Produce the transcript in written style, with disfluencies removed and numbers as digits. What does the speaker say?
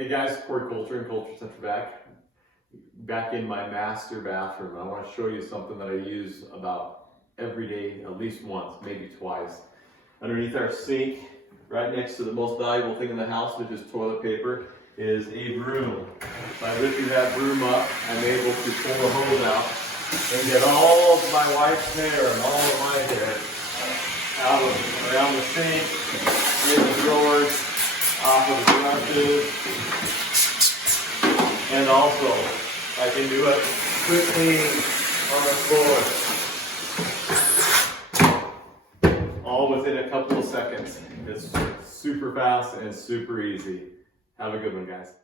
Hey guys, Corey Coltrin, Coltrin Central back in my master bathroom. I want to show you something that I use about every day, at least once, maybe twice. Underneath our sink, right next to the most valuable thing in the house, which is toilet paper, is a broom. If I lifted that broom up, I'm able to pull the hose out and get all of my wife's hair and all of my hair out of around the sink, in the drawers, off of the brushes, and also I can do it quickly on the floor, all within a couple of seconds. It's super fast and super easy. Have a good one, guys.